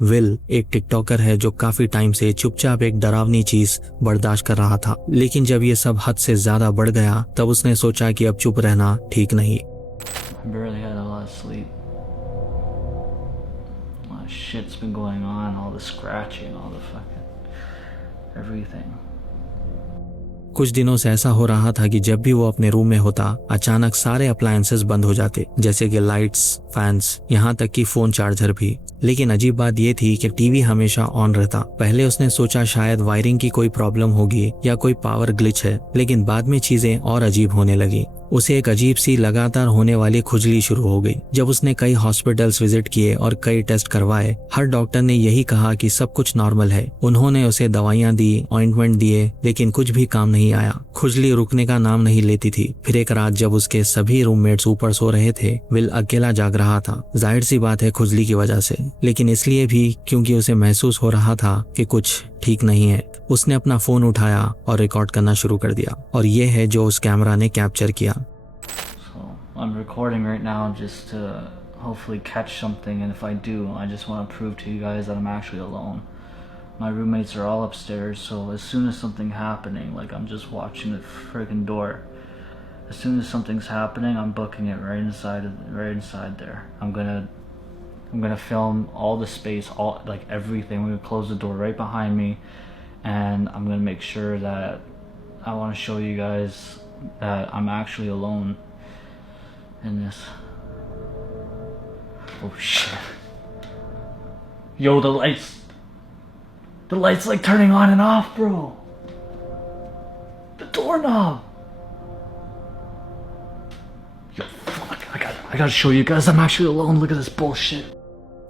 Will एक TikToker है जो काफी टाइम से चुपचाप एक डरावनी चीज बर्दाश्त कर रहा था, लेकिन जब ये सब हद से ज्यादा बढ़ गया तब उसने सोचा कि अब चुप रहना ठीक नहीं। Barely had a lot of sleep. A lot of shit's been going on, all the scratching, all the fucking everything. कुछ दिनों से ऐसा हो रहा था कि जब भी वो अपने रूम में होता अचानक सारे अप्लायंसेस बंद हो जाते, जैसे कि लाइट्स, फैंस, यहाँ तक कि फोन चार्जर भी। लेकिन अजीब बात ये थी कि टीवी हमेशा ऑन रहता। पहले उसने सोचा शायद वायरिंग की कोई प्रॉब्लम होगी या कोई पावर ग्लिच है, लेकिन बाद में चीजें और अजीब होने लगी। उसे एक अजीब सी लगातार होने वाली खुजली शुरू हो गई। जब उसने कई हॉस्पिटल्स विजिट किए और कई टेस्ट करवाए, हर डॉक्टर ने यही कहा कि सब कुछ नॉर्मल है। उन्होंने उसे दवाइयां दी, ऑइंटमेंट दिए, लेकिन कुछ भी काम नहीं आया। खुजली रुकने का नाम नहीं लेती थी। फिर एक रात जब उसके सभी रूममेट्स ऊपर सो रहे थे, विल अकेला जाग रहा था। जाहिर सी बात है खुजली की वजह से, लेकिन इसलिए भी क्योंकि उसे महसूस हो रहा था कि कुछ ठीक नहीं है। उसने अपना फोन उठाया और रिकॉर्ड करना शुरू कर दिया, और ये है जो उस कैमरा ने कैप्चर किया। So I'm recording right now just to hopefully catch something, and if I do, I just want to prove to you guys that I'm actually alone. My roommates are all upstairs, so as soon as something happening, like I'm just watching the friggin' door. As soon as something's happening, I'm booking it right inside there. I'm gonna film all the space, all like everything. We're gonna close the door right behind me, and I'm gonna make sure that I want to show you guys that I'm actually alone in this. Oh shit! Yo, the lights like turning on and off, bro. The doorknob. Yo, fuck! I gotta show you guys I'm actually alone. Look at this bullshit.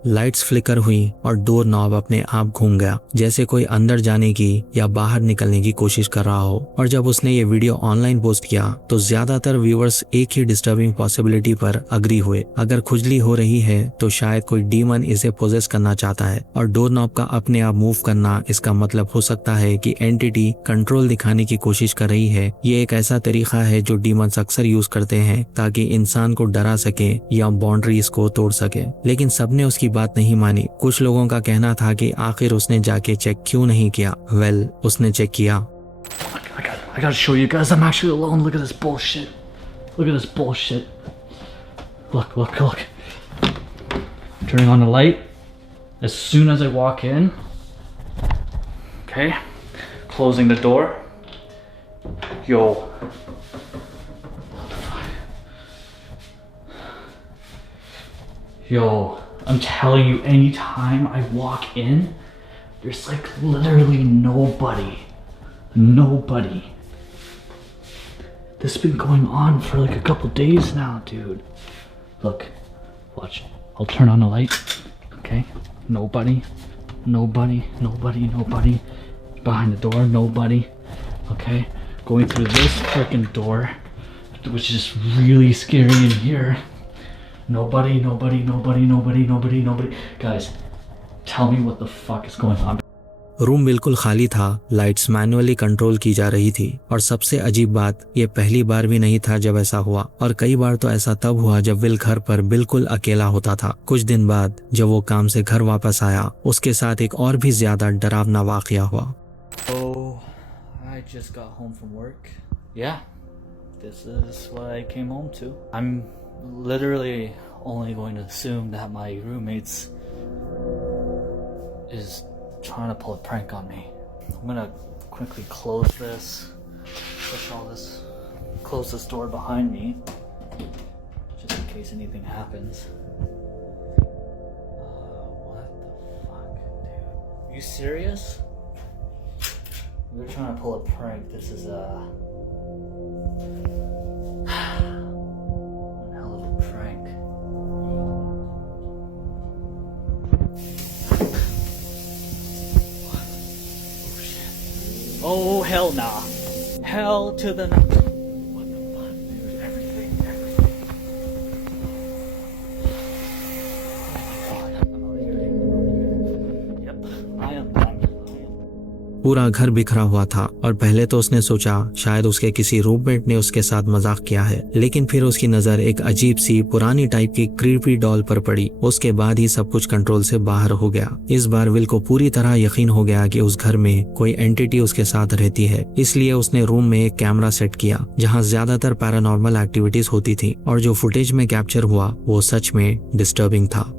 Lights flicker हुई और door knob अपने आप घूम गया, जैसे कोई अंदर जाने की या बाहर निकलने की कोशिश कर रहा हो। और जब उसने ये वीडियो ऑनलाइन पोस्ट किया तो ज्यादातर व्यूअर्स एक ही डिस्टर्बिंग पॉसिबिलिटी पर अग्री हुए। अगर खुजली हो रही है तो शायद कोई डीमन इसे पोजेस करना चाहता है, और डोर नॉब का अपने आप मूव करना इसका मतलब हो सकता है कि एंटिटी कंट्रोल दिखाने की कोशिश कर रही है। ये एक ऐसा तरीका है जो डीमंस अक्सर यूज करते हैं ताकि इंसान को डरा सके या बाउंड्रीज को तोड़ सके। लेकिन सबने उसकी बात नहीं मानी। कुछ लोगों का कहना था कि आखिर उसने जाके चेक क्यों नहीं किया। वेल, उसने चेक किया। I gotta show you guys I'm actually alone. Look at this bullshit. Look at this bullshit. Look. Turning on the light as soon as I walk in. Okay. Closing the door. Yo. Yo. I'm telling you, anytime I walk in, there's like literally nobody. This has been going on for like a couple days now, dude. Look, watch. I'll turn on the light. Okay, nobody. Behind the door, nobody. Okay, going through this freaking door, which is really scary in here. Nobody. Guys, tell me what the fuck is going on. Room बिल्कुल खाली था, lights manually control की जा रही थी, और सबसे अजीब बात, ये पहली बार भी नहीं था जब ऐसा हुआ, और कई बार तो ऐसा तब हुआ जब विल घर पर बिल्कुल अकेला होता था। कुछ दिन बाद जब वो काम से घर वापस आया, उसके साथ एक और भी ज्यादा डरावना वाकया हुआ। Oh, I just got home from work. Yeah, this is what I came home to. I'm literally only going to assume that my roommates is trying to pull a prank on me. I'm gonna quickly close this, close this door behind me, just in case anything happens. What the fuck, dude? You serious? They're trying to pull a prank. This is one hell of a prank. Oh hell nah. Hell to the no. What the fuck, dude? Everything. Oh my god, I'm already. Yep, I am done. पूरा घर बिखरा हुआ था और पहले तो उसने सोचा शायद उसके किसी रूममेट ने उसके साथ मजाक किया है, लेकिन फिर उसकी नजर एक अजीब सी पुरानी टाइप की क्रीपी डॉल पर पड़ी। उसके बाद ही सब कुछ कंट्रोल से बाहर हो गया। इस बार विल को पूरी तरह यकीन हो गया कि उस घर में कोई एंटिटी उसके साथ रहती है, इसलिए उसने रूम में एक कैमरा सेट किया जहाँ ज्यादातर पैरानॉर्मल एक्टिविटीज होती थी और जो फुटेज में कैप्चर हुआ वो सच में डिस्टर्बिंग था।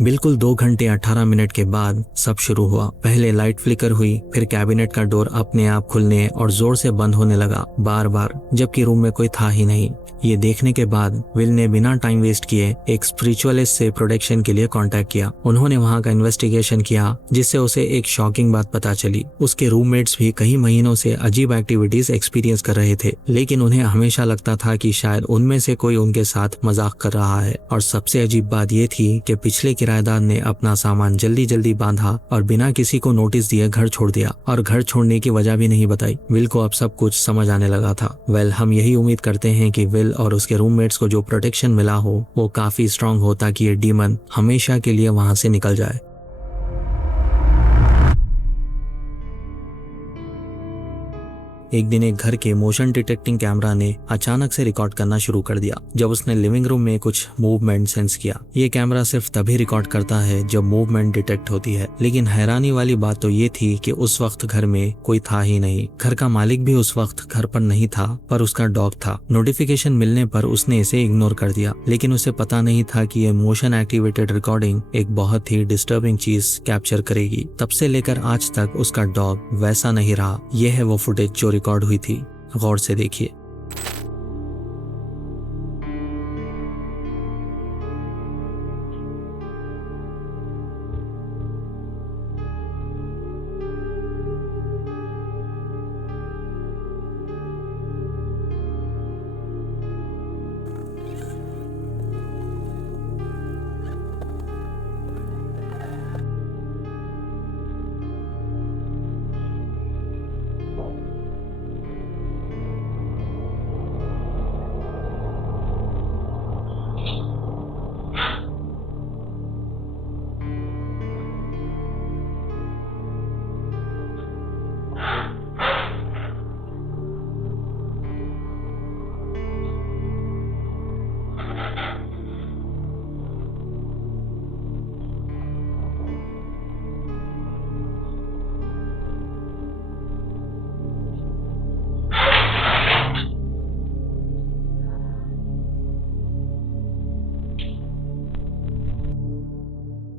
बिल्कुल 2 घंटे 18 मिनट के बाद सब शुरू हुआ। पहले लाइट फ्लिकर हुई, फिर कैबिनेट का डोर अपने आप खुलने और जोर से बंद होने लगा बार बार, जबकि रूम में कोई था ही नहीं। ये देखने के बाद विल ने बिना टाइम वेस्ट किए एक स्पिरिचुअलिस्ट से प्रोटेक्शन के लिए कांटेक्ट किया। उन्होंने वहां का इन्वेस्टिगेशन किया, जिससे उसे एक शॉकिंग बात पता चली। उसके रूममेट्स भी कई महीनों से अजीब एक्टिविटीज एक्सपीरियंस कर रहे थे, लेकिन उन्हें हमेशा लगता था कि शायद उनमें से कोई उनके साथ मजाक कर रहा है। और सबसे अजीब बात ये थी कि पिछले किराएदार ने अपना सामान जल्दी जल्दी बांधा और बिना किसी को नोटिस दिए घर छोड़ दिया, और घर छोड़ने की वजह भी नहीं बताई। विल को अब सब कुछ समझ आने लगा था। हम यही उम्मीद करते हैं कि विल और उसके रूममेट्स को जो प्रोटेक्शन मिला हो वो काफी स्ट्रांग हो ताकि ये डीमन हमेशा के लिए वहां से निकल जाए। एक दिन एक घर के मोशन डिटेक्टिंग कैमरा ने अचानक से रिकॉर्ड करना शुरू कर दिया जब उसने लिविंग रूम में कुछ मूवमेंट सेंस किया। ये कैमरा सिर्फ तभी रिकॉर्ड करता है जब मूवमेंट डिटेक्ट होती है, लेकिन हैरानी वाली बात तो ये थी कि उस वक्त घर में कोई था ही नहीं। घर का मालिक भी उस वक्त घर पर नहीं था, पर उसका डॉग था। नोटिफिकेशन मिलने पर उसने इसे इग्नोर कर दिया, लेकिन उसे पता नहीं था कि ये मोशन एक्टिवेटेड रिकॉर्डिंग एक बहुत ही डिस्टर्बिंग चीज कैप्चर करेगी। तब से लेकर आज तक उसका डॉग वैसा नहीं रहा। यह है वो फुटेज जो रिकॉर्ड हुई थी। गौर से देखिए।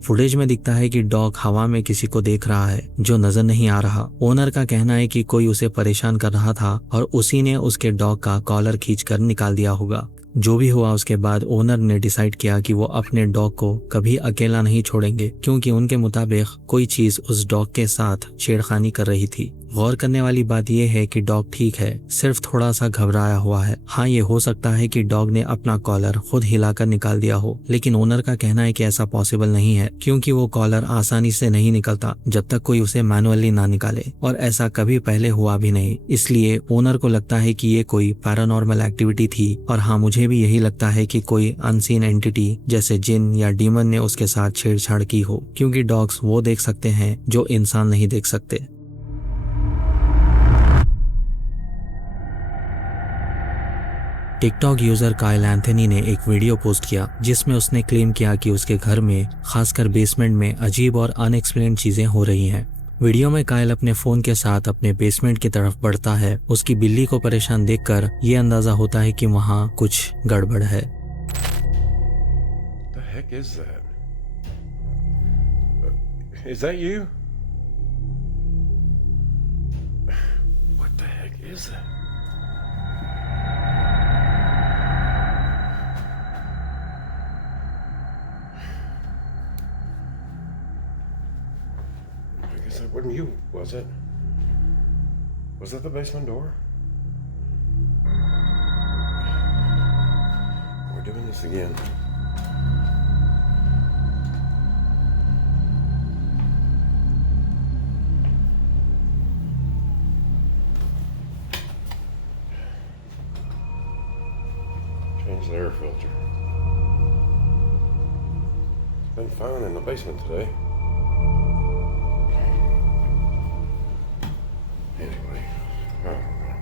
फुटेज में दिखता है कि डॉग हवा में किसी को देख रहा है जो नजर नहीं आ रहा। ओनर का कहना है कि कोई उसे परेशान कर रहा था और उसी ने उसके डॉग का कॉलर खींचकर निकाल दिया होगा। जो भी हुआ उसके बाद ओनर ने डिसाइड किया कि वो अपने डॉग को कभी अकेला नहीं छोड़ेंगे, क्योंकि उनके मुताबिक कोई चीज उस डॉग के साथ छेड़खानी कर रही थी। गौर करने वाली बात यह है कि डॉग ठीक है, सिर्फ थोड़ा सा घबराया हुआ है। हाँ, ये हो सकता है कि डॉग ने अपना कॉलर खुद हिलाकर निकाल दिया हो, लेकिन ओनर का कहना है कि ऐसा पॉसिबल नहीं है, क्योंकि वो कॉलर आसानी से नहीं निकलता जब तक कोई उसे मैनुअली ना निकाले, और ऐसा कभी पहले हुआ भी नहीं। इसलिए ओनर को लगता है कि ये कोई पैरानॉर्मल एक्टिविटी थी। और हाँ, मुझे भी यही लगता है कि कोई अनसीन एंटिटी जैसे जिन या डीमन ने उसके साथ छेड़छाड़ की हो, क्योंकि डॉग्स वो देख सकते हैं जो इंसान नहीं देख सकते। टिकटॉक यूजर काइल एंथनी ने एक वीडियो पोस्ट किया जिसमें उसने क्लेम किया कि उसके घर में, खासकर बेसमेंट में, अजीब और अनएक्सप्लेन्ड चीजें हो रही हैं। वीडियो में कायल अपने फोन के साथ अपने बेसमेंट की तरफ बढ़ता है। उसकी बिल्ली को परेशान देखकर ये अंदाजा होता है कि वहाँ कुछ गड़बड़ है। The heck is that? Is that you? What the heck is that? I guess that wasn't you, was it? Was that the basement door? We're doing this again. Change the air filter. It's been fine in the basement today. Anyway, I don't know.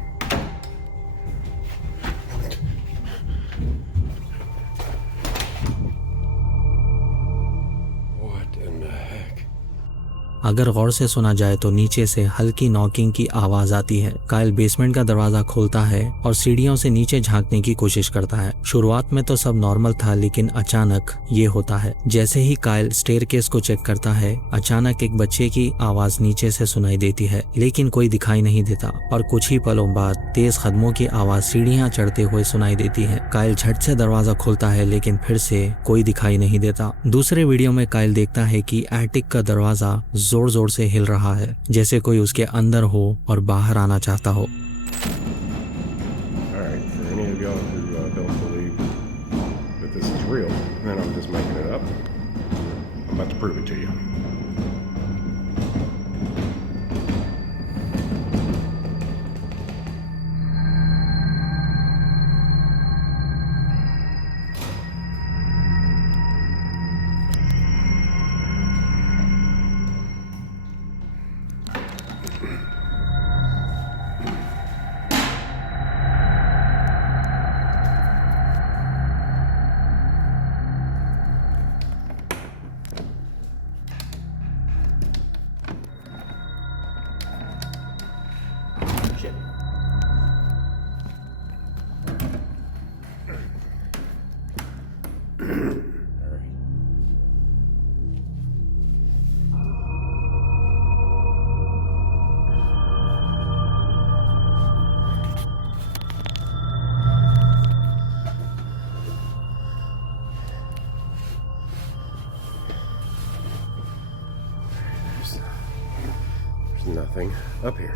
What in the heck? अगर गौर से सुना जाए तो नीचे से हल्की knocking की आवाज आती है। कायल बेसमेंट का दरवाजा खोलता है और सीढ़ियों से नीचे झांकने की कोशिश करता है। शुरुआत में तो सब नॉर्मल था, लेकिन अचानक ये होता है। जैसे ही कायल स्टेयरकेस को चेक करता है, अचानक एक बच्चे की आवाज नीचे से सुनाई देती है, लेकिन कोई दिखाई नहीं देता और कुछ ही पलों बाद तेज कदमों की आवाज सीढ़ियां चढ़ते हुए सुनाई देती है। कायल झट से दरवाजा खोलता है, लेकिन फिर से कोई दिखाई नहीं देता। दूसरे वीडियो में कायल देखता है कि एटिक का दरवाजा जोर जोर से हिल रहा है, जैसे कोई उसके अंदर हो और बाहर आना चाहता हो। Alright, for any of y'all who don't believe that this is real, then I'm just making it up. I'm about to prove it to you. Shit. Alright. There's nothing up here.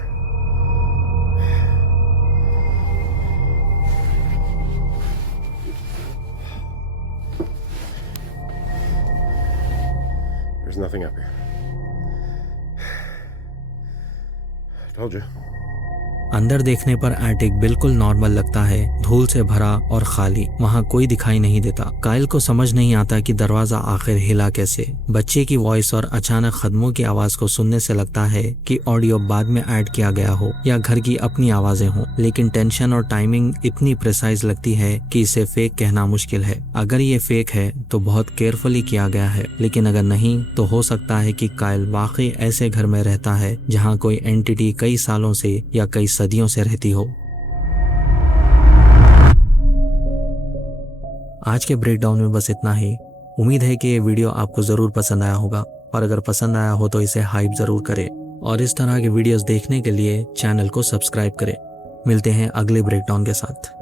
There's nothing up here. I told you. अंदर देखने पर attic बिल्कुल normal लगता है, धूल से भरा और खाली। वहाँ कोई दिखाई नहीं देता। कायल को समझ नहीं आता कि दरवाजा आखिर हिला कैसे। बच्चे की वॉइस और अचानक कदमों की आवाज को सुनने से लगता है कि ऑडियो बाद में ऐड किया गया हो या घर की अपनी आवाजें हों, लेकिन टेंशन और टाइमिंग इतनी प्रिसाइज लगती है कि इसे फेक कहना मुश्किल है। अगर ये फेक है तो बहुत केयरफुली किया गया है, लेकिन अगर नहीं तो हो सकता है कि कायल वाकई ऐसे घर में रहता है जहाँ कोई एंटिटी कई सालों से या कई सदियों से रहती हो। आज के ब्रेकडाउन में बस इतना ही। उम्मीद है कि ये वीडियो आपको जरूर पसंद आया होगा, और अगर पसंद आया हो तो इसे हाइप जरूर करें और इस तरह के वीडियोस देखने के लिए चैनल को सब्सक्राइब करें। मिलते हैं अगले ब्रेकडाउन के साथ।